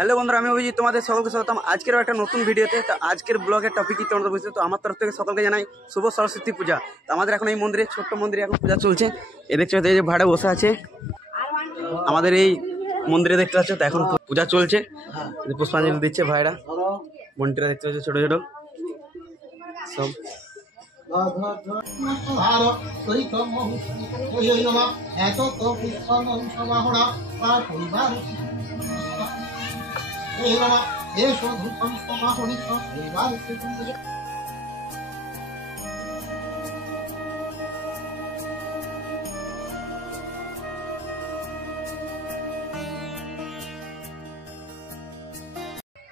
হ্যালো বন্ধুরা, আমি অভিজিৎ, তোমাদের সকলকে স্বাগতম আজকের একটা নতুন ভিডিওতে। তো আজকের ব্লগের টপিক কি তোমরা বুঝতে, তো আমার তরফ থেকে সকলকে জানাই শুভ সরস্বতী পূজা। তো আমাদের এখন এই মন্দিরে, ছোট্ট মন্দিরে এখন পূজা চলছে। এ দেখছো, এই যে ভাড়া বসে আছে আমাদের এই মন্দিরে, দেখতে পাচ্ছ। তো এখন পূজা চলছে, পুষ্পাঞ্জলি দিচ্ছে ভাইরা, বোনটিরা দেখতে পাচ্ছ, ছোট ছোট সব।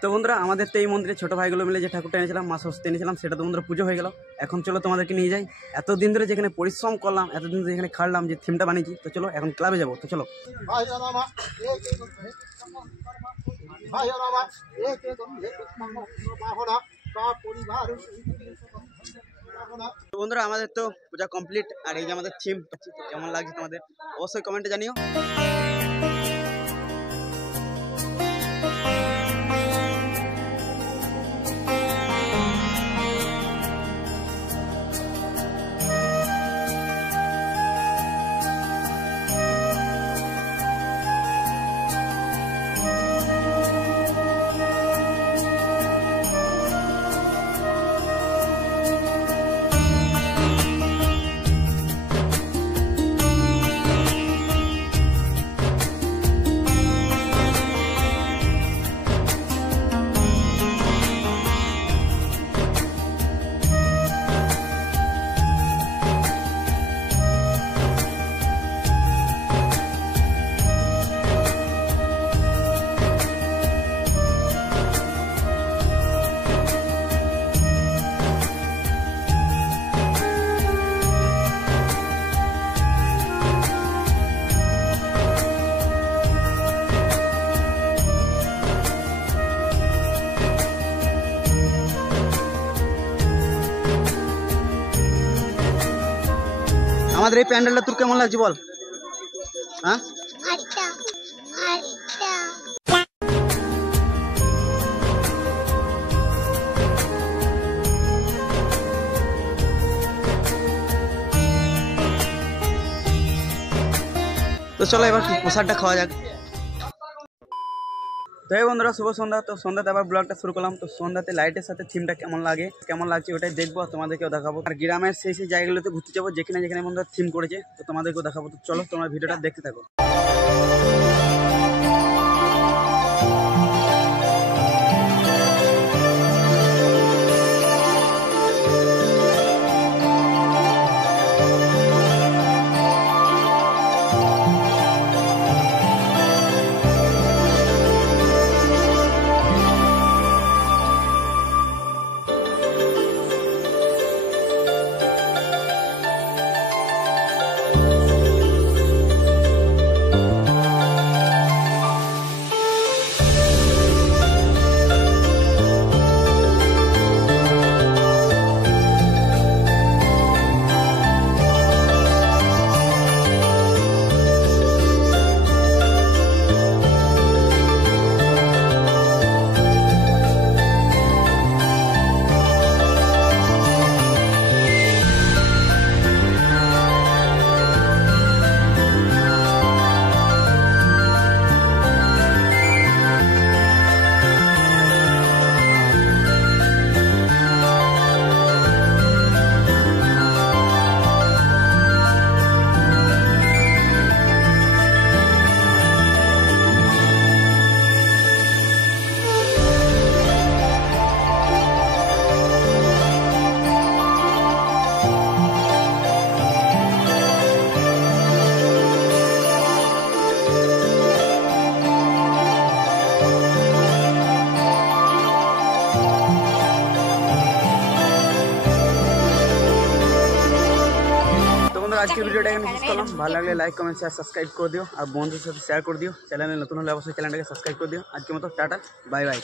তো বন্ধুরা, আমাদের তো এই মন্দিরে ছোটো ভাইগুলো মিলে যে ঠাকুরটা এনেছিলাম, মা সরস্বতী এনেছিলাম, সেটা তো বন্ধুরা পুজো হয়ে গেল। এখন চলো তোমাদেরকে নিয়ে যাই। এতদিন ধরে যেখানে পরিশ্রম করলাম, এতদিন ধরে যেখানে খাটলাম, যে থিমটা বানিয়েছি, তো চলো এখন ক্লাবে যাবো। তো চলো। বন্ধুরা, আমাদের তো পূজা কমপ্লিট, আর এই যে আমাদের থিম, কেমন লাগছে তোমাদের অবশ্যই কমেন্টে জানিও। আমাদের এই প্যান্ডেলটা তোর কেমন লাগছে বল? হ্যাঁ, তো চলো এবার প্রসাদটা খাওয়া যাক। তো এই বন্ধুরা, শুভ সন্ধ্যা। তো সন্ধ্যাতে আবার ব্লগটা শুরু করলাম। তো সন্ধ্যাতে লাইটের সাথে থিমটা কেমন লাগছে ওটাই দেখবো, তোমাদেরকেও দেখাবো। আর গ্রামের সেই জায়গাগুলোতে ঘুরতে যাবো যেখানে যেখানে বন্ধুরা থিম করেছে, তো তোমাদেরকেও দেখাবো। তো চলো, তোমরা ভিডিওটা দেখতে থাকো। আজকের ভিডিওটা এখানে শেষ করলাম। ভালো লাগলে লাইক, কমেন্ট, শেয়ার, সাবস্ক্রাইব করে দিও, আর বন্ধুদের সাথে শেয়ার করে দিও। চ্যানেলে নতুন হলে অবশ্যই চ্যানেলটাকে সাবস্ক্রাইব করে দিও। আজকের মতো টাটা, বাই বাই।